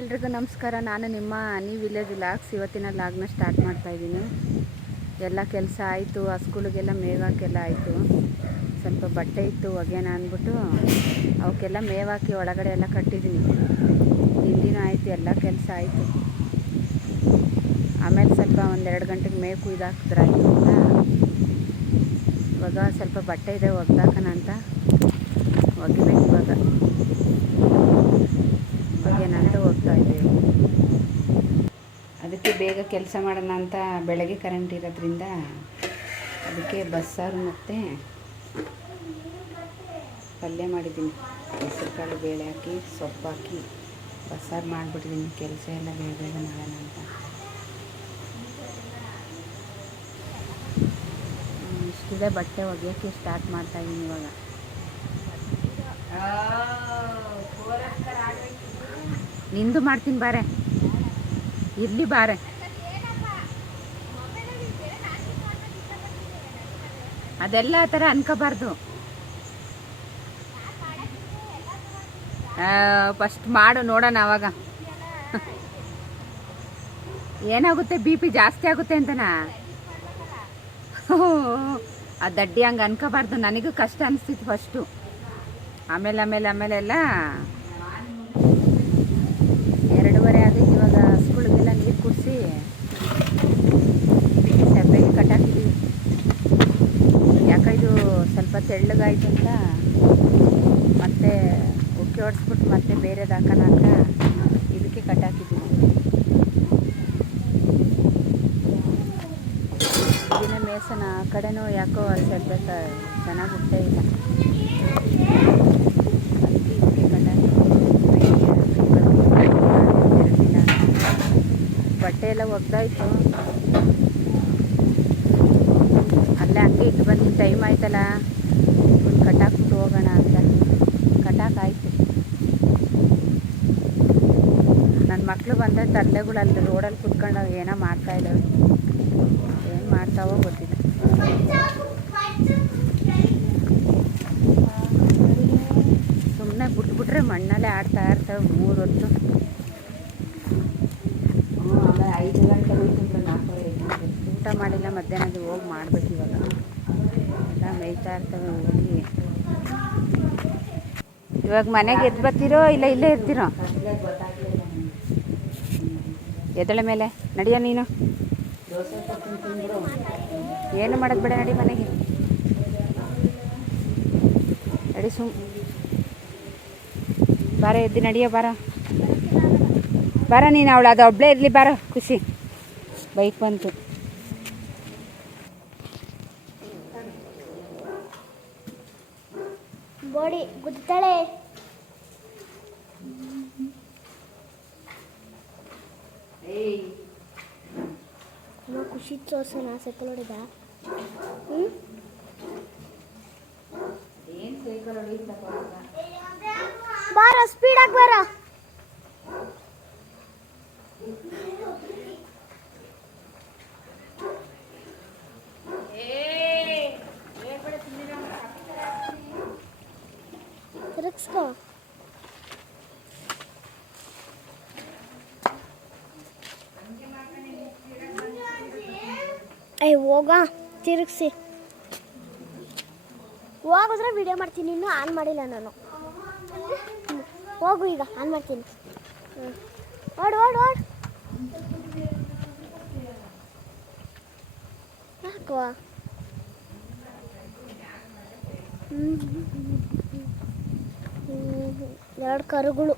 ಎಲ್ರಿಗೂ ನಮಸ್ಕಾರ. ನಾನು ನಿಮ್ಮ ಅನಿ ವಿಲೇಜ್ ಲಾಗ್ಸ್ ಇವತ್ತಿನ ಲಾಗ್ನ ಸ್ಟಾರ್ಟ್ ಮಾಡ್ತಾ ಇದ್ದೀನಿ. ಎಲ್ಲ ಕೆಲಸ ಆಯಿತು. ಆ ಸ್ಕೂಲಿಗೆಲ್ಲ ಮೇವಾಕೆಲ್ಲ ಆಯಿತು. ಸ್ವಲ್ಪ ಬಟ್ಟೆ ಇತ್ತು, ಒಗೆನ ಅಂದ್ಬಿಟ್ಟು ಅವಕ್ಕೆಲ್ಲ ಮೇವಾಕಿ ಒಳಗಡೆ ಎಲ್ಲ ಕಟ್ಟಿದ್ದೀನಿ. ತಿಂಡಿನೂ ಆಯಿತು, ಎಲ್ಲ ಕೆಲಸ ಆಯಿತು. ಆಮೇಲೆ ಸ್ವಲ್ಪ ಒಂದೆರಡು ಗಂಟೆಗೆ ಮೇವು ಕುಯ್ದಾಕಿದ್ರಾಯ್ತು ಅಂತ. ಇವಾಗ ಸ್ವಲ್ಪ ಬಟ್ಟೆ ಇದೆ ಒಗ್ದಾಕನ ಅಂತ ಒಗಿಬೇಕು ಇವಾಗ ಒಗೆನಂತ ಹೋಗ್ತಾ ಇದ್ದೀವಿ ಅದಕ್ಕೆ ಬೇಗ ಕೆಲಸ ಮಾಡೋಣ ಅಂತ ಬೆಳಗ್ಗೆ ಕರೆಂಟ್ ಇರೋದ್ರಿಂದ ಅದಕ್ಕೆ ಬಸ್ಸಾರು ಮತ್ತು ಪಲ್ಯ ಮಾಡಿದ್ದೀನಿ. ಹೆಸರು ಕಾಳು ಬೇಳೆ ಹಾಕಿ ಸೊಪ್ಪು ಹಾಕಿ ಬಸ್ಸಾರು ಮಾಡಿಬಿಟ್ಟಿದ್ದೀನಿ ಕೆಲಸ ಎಲ್ಲ ಬೇಗ ಬೇಗ ಮಾಡೋಣ ಅಂತ. ಇಷ್ಟಿದೆ ಬಟ್ಟೆ ಒಗೆಯೋಕ್ಕೆ ಸ್ಟಾರ್ಟ್ ಮಾಡ್ತಾ ಇದ್ದೀನಿ ಇವಾಗ. ನಿಂದು ಮಾಡ್ತೀನಿ ಬಾರೆ. ಇರಲಿ ಬಾರೆ. ಅದೆಲ್ಲ ಆ ಥರ ಅನ್ಕೋಬಾರ್ದು. ಫಸ್ಟ್ ಮಾಡು, ನೋಡೋಣ ಅವಾಗ. ಏನಾಗುತ್ತೆ? ಬಿ ಪಿ ಜಾಸ್ತಿ ಆಗುತ್ತೆ ಅಂತನಾ? ಆ ದಡ್ಡಿ ಹಂಗೆ ಅನ್ಕೋಬಾರ್ದು. ನನಗೂ ಕಷ್ಟ ಅನಿಸ್ತಿತ್ತು ಫಸ್ಟು ಆಮೇಲೆ ಆಮೇಲೆ ಆಮೇಲೆ ಎಲ್ಲ ಎರಡೂವರೆ ಆಗೈತೆ ಇವಾಗ ಸ್ಕೂಲಿಗೆಲ್ಲ ನೀರು ಕುಡಿಸಿ ಸೆಪ್ಪೆಗೆ ಕಟ್ಟಾಕಿದ್ದೀವಿ ಯಾಕೆ ಇದು ಸ್ವಲ್ಪ ತೆಳ್ಳಗಾಯ್ತು ಅಂತ ಮತ್ತೆ ಉಕ್ಕಿ ಹೊಡ್ಸ್ಬಿಟ್ಟು ಮತ್ತೆ ಬೇರೆದು ಹಾಕೋಣ ಅಂತ ಇದಕ್ಕೆ ಕಟ್ಟಾಕಿದ್ದೀವಿ ಇದನ್ನ ಮೇಸನ ಆ ಕಡೆನೂ ಯಾಕೋ ಸ್ವಲ್ಪ ಚೆನ್ನಾಗಿ ಹುಟ್ಟೇ ಇಲ್ಲ. ಬಟ್ಟೆ ಎಲ್ಲ ಒಗ್ದಾಯ್ತು. ಅಲ್ಲೇ ಹಂಗೆ ಇಟ್ಟು ಬಂದಿನ ಟೈಮ್ ಆಯ್ತಲ್ಲ. ಮಕ್ಕಳು ಬಂದ ತರಲೆಗಳು ಅಲ್ಲಿ ರೋಡಲ್ಲಿ ಕುತ್ಕೊಂಡು ಏನೋ ಮಾಡ್ತಾ ಇದ್ದಾವೆ ಏನು ಮಾಡ್ತಾವೋ ಗೊತ್ತಿಲ್ಲ. ಸುಮ್ಮನೆ ಬಿಟ್ಬಿಟ್ರೆ ಮಣ್ಣಲ್ಲೇ ಆಡ್ತಾ ಇರ್ತವೆ ಮೂರು ಹೊತ್ತು. ಊಟ ಮಾಡಿಲ್ಲ ಮಧ್ಯಾಹ್ನದ ಹೋಗಿ ಮಾಡ್ಬೇಕು ಇವಾಗ. ಎಲ್ಲ ಮೇಯ್ತಾ ಇರ್ತವೆ ಹೋಗಿ ಇವಾಗ ಮನೆಗೆ ಎದ್ದು ಬರ್ತೀರೋ ಇಲ್ಲ ಇಲ್ಲೇ ಇರ್ತೀರೋ? ಎದ್ದಳ ಮೇಲೆ. ನಡಿಯ ನೀನು. ಏನು ಮಾಡೋದು ಬೇಡ ನಡಿ ಮನೆಗೆ. ನಡಿ ಸುಮ್. ಬಾರ, ಎದ್ದು ನಡಿಯ, ಬಾರ. ಬಾರ ನೀನು ಅವಳು, ಅದು ಒಬ್ಬಳೇ ಇರಲಿ, ಬಾರ, ಖುಷಿ. ಬೈಕ್ ಬಂತು ಬೋಡಿ ಗುದ್ದಾಳೆ ಅಮ್ಮ ಖುಷಿ ತೋರ್ಸೋಣ ಸೈಕಲ್ ಹೊಡೆದ. ಬಾರ ಸ್ಪೀಡಾಗಿ ಬಾರ. ಏ ಹೋಗ ತಿರುಗಿಸಿ ಹೋಗಿದ್ರೆ ವಿಡಿಯೋ ಮಾಡ್ತೀನಿ ಇನ್ನೂ ಆನ್ ಮಾಡಿಲ್ಲ ನಾನು. ಹೋಗು ಈಗ ಆನ್ ಮಾಡ್ತೀನಿ ಹ್ಞೂ ಓಡ್ ಓಡ್ ಓಡ್ ಹಾಕುವ ಎರಡು ಕರುಗಳು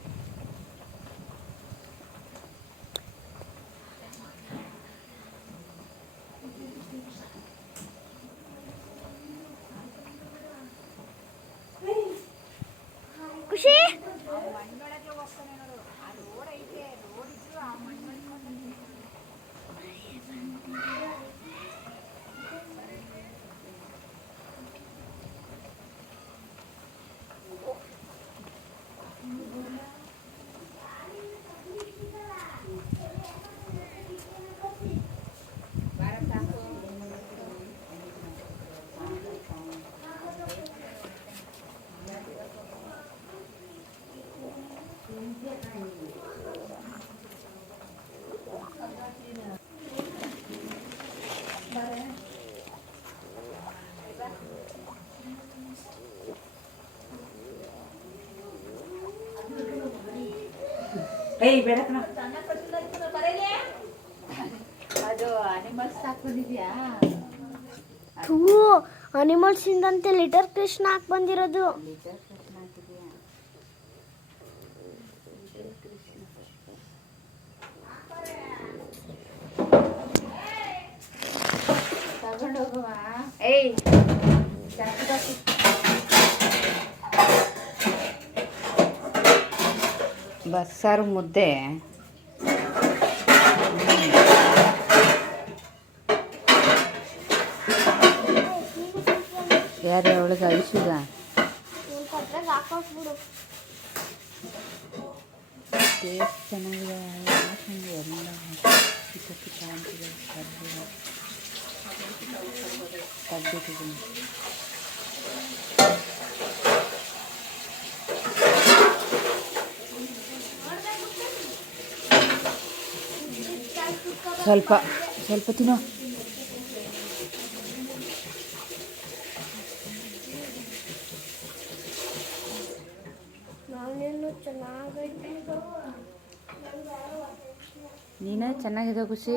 ಏಯ್ ಬೇಡ ಅದು ಅನಿಮಲ್ಸ್ ಹಾಕೊಂಡಿದ್ಯಾ ಥೂ ಅನಿಮಲ್ಸ್ ಇಂದಂತೆ ಲಿಟರ್ ಕೃಷ್ಣ ಹಾಕ್ ಬಂದಿರೋದು. ತಗೊಂಡೋಗುವ ಏಯ್ ಜಾಸ್ತಿ ಜಾಸ್ತಿ ಬಸ್ಸಾರು ಮುದ್ದೆ. ಯಾರು ಅವಳಿಗೆ ಅಳಿಸಿದ? ಟೇಸ್ಟ್ ಚೆನ್ನಾಗಿದೆ ಎಲ್ಲ ಕರ್ಬೇವು ತೆಗ್ದಿಟ್ಟಿದ್ದೀನಿ ಸ್ವಲ್ಪ ಸ್ವಲ್ಪ ತಿನ್ನೋ. ನೀನೇ ಚೆನ್ನಾಗಿದೆ ಖುಷಿ?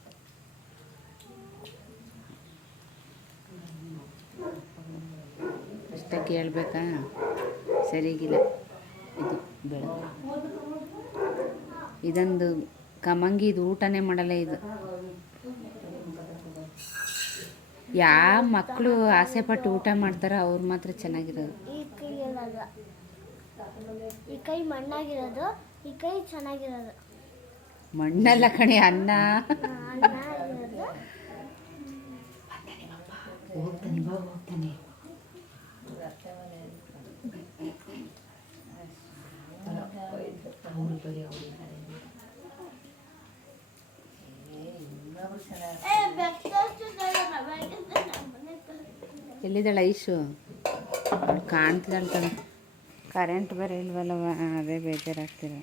ಹೇಳ್ಬೇಕಾ? ಸರಿಗಿಲ್ಲ. ಇದು ಬೆಳಗ್ಗೆ. ಇದೊಂದು ಕಮಂಗಿ ಇದು ಊಟನೇ ಮಾಡಲ್ಲ ಇದು. ಯಾವ ಮಕ್ಕಳು ಆಸೆ ಪಟ್ಟು ಊಟ ಮಾಡ್ತಾರೋ ಅವ್ರು ಮಾತ್ರ ಚೆನ್ನಾಗಿರೋದು. ಈ ಕೈ ಮಣ್ಣಾಗಿರೋದು ಈ ಕೈ ಚೆನ್ನಾಗಿರೋದು. ಮಣ್ಣಲ್ಲ ಕಣೆ ಅನ್ನ. ಆ, ಹೋಗ್ತಾನೆ ಬಾ ಹೋಗ್ತಾನೆ. ಅವ್ರು ಬರೀ ಅವ್ರು ಎಲ್ಲಿದ್ದಾಳೆ ಐಶು? ಕಾಣ್ತಿದ್ದಾಳೆ ಕಣ ಕರೆಂಟ್ ಬೇರೆ ಇಲ್ವಲ್ಲವ ಅದೇ ಬೇಜಾರಾಗ್ತಿರ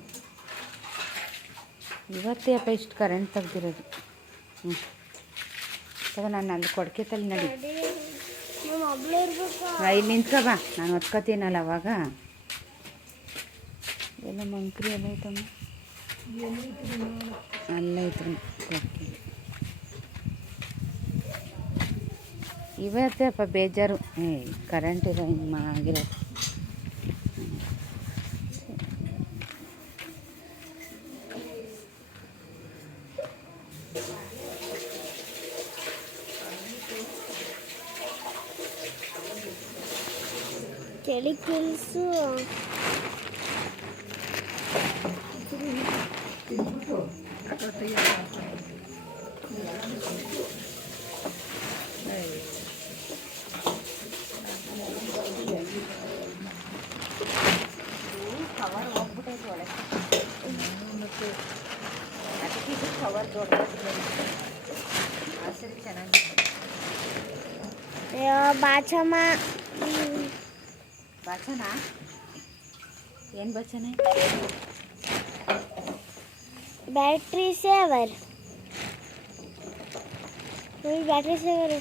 ಇವತ್ತೇ ಅಪ್ಪ ಇಷ್ಟು ಕರೆಂಟ್ ತೆಗ್ದಿರೋದು. ಹ್ಞೂ ತಗೋ ನಾನು ಅಲ್ಲಿ ಕೊಡ್ಕೆ ತಲೆ ನಡಿ. ಇಲ್ಲಿ ನಿಂತ್ಕೋ ಬಾ. ನಾನು ಹೊತ್ಕೋತೀನಲ್ಲ ಅವಾಗ. ಎಲ್ಲ ಮಂಕ್ರಿ ಎಲ್ಲ ಐತಮ್ಮ ಅಲ್ಲ ಐತ್ರಿ ಕೊಡ್ಕೆ ಇವತ್ತೇ ಅಪ್ಪ ಬೇಜಾರು ಏ ಕರೆಂಟ್ ಇಲ್ಲ ಹಿಂಗೆ ಆಗಿರೋದು ಚಳಿ ಕೆಲ್ಸು ಕವರ್ ಹೋಗ್ಬಿಟ್ಟೈತೆ ಒಳಗೆ ಅದಕ್ಕೆ ಇದು ಕವರ್ ದೊಡ್ಡದಾಗಿದೆ ಹಸಿರು ಚೆನ್ನಾಗಿದೆ ಅಯ್ಯೋ ಬಾಚಮ್ಮ ಹ್ಮ್. ಬಚನ ಏನು ಬಚನೆ ബാറ്ററി സേവർ ബാറ്ററി സേവർ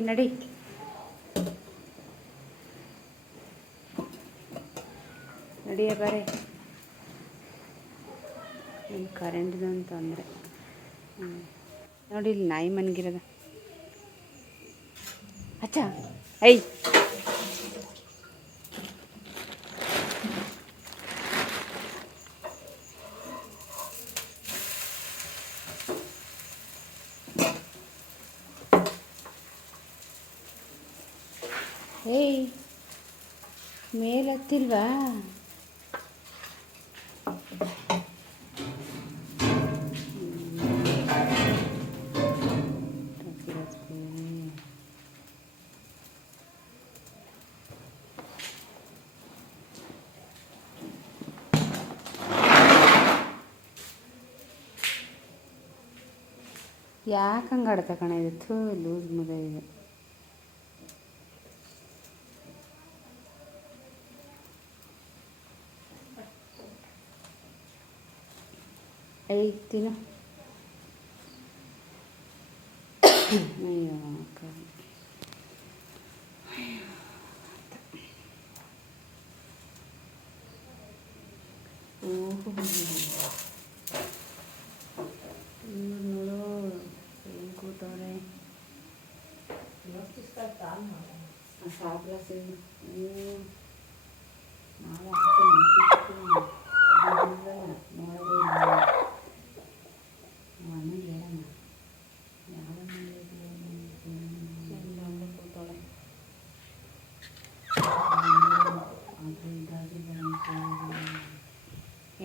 ನಡಿ. ನಡಿಯ ಬಾರೆ. ಕರೆಂಟ್ ಕರೆಂಟ್ದು ಅಂತ ಅಂದರೆ. ಹ್ಞೂ ನೋಡಿ ಇಲ್ಲಿ ನಾಯಿ ಮನ್ಗಿರದ. ಅಚ್ಚ. ಐ ಏಯ್ ಮೇಲೆ ಹತ್ತಿಲ್ವಾ ಯಾಕೆ ಹಂಗೆ ಆಡ್ತಾ ಕಣ? ಇದು ಥೂ ಲೂಸ್ ಮಗ ಇದು. ಐ ತಿನ್ನು ಅಯ್ಯೋ ಅಕ್ಕ. ಓಹೋ ಇವ್ರು ನೋಡು ಹೆಂಗ್ ಕೂತವ್ರೆ ಸಾಬ್ರ ಸಿಂಗ್ ನಾವು ಅಷ್ಟು ಮಾತಾಡ್ತೀವಿ. ಅದು ನೋಡೋದೇ ಇಲ್ಲ. ಅಮ್ಮ ಹೇಳಮ್ಮ ಯಾವ ಕೂತಾಳೆ ಅದು ಇದಾಗಿದೆ ಅಂತ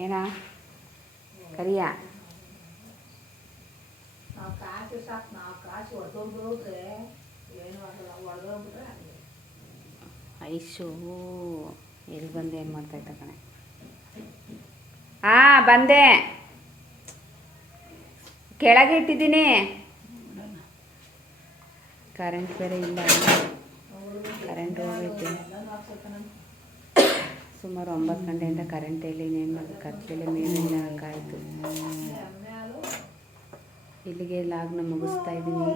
ಏನ? ಕರಿಯ. ನಾವು ಕಾಸು ಸಾಕು ನಾವು ಕಾಸು ಹೊಡೆದೋಗ್ಬಿಟ್ರೆ ಏನು ಆಗಲ್ಲ ಹೊಡೆದೋಗ್ಬಿಟ್ರೆ ಐಶು ಎಲ್ಲಿ ಬಂದೆ ಏನು ಮಾಡ್ತಾಯಿದ್ದ ಕಣೆ. ಆ ಬಂದೆ. ಕೆಳಗೆ ಇಟ್ಟಿದ್ದೀನಿ. ಕರೆಂಟ್ ಬೇರೆ ಇಲ್ಲ. ಕರೆಂಟ್ ಹೋಗೈತೆ ಸುಮಾರು ಒಂಬತ್ತು ಗಂಟೆಯಿಂದ ಕರೆಂಟ್ ಇಲ್ಲ ಇನ್ನೇನು ಮಾಡಿ ಕತ್ತಲೆ ಮೇಲಿಂದ ಹಾಕಾಯಿತು ಇಲ್ಲಿಗೆ ಲಾಗ್ನ ಮುಗಿಸ್ತಾ ಇದ್ದೀನಿ.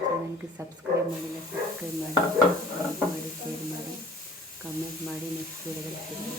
ಚಾನಲ್ಗೆ ಸಬ್ಸ್ಕ್ರೈಬ್ ಮಾಡಿಲ್ಲ, ಸಬ್ಸ್ಕ್ರೈಬ್ ಮಾಡಿ ಲೈಕ್ ಮಾಡಿ, ಶೇರ್ ಮಾಡಿ, ಕಮೆಂಟ್ ಮಾಡಿ, ನೆಕ್ಸ್ಟ್ ವಿಡಿಯೋದಲ್ಲಿ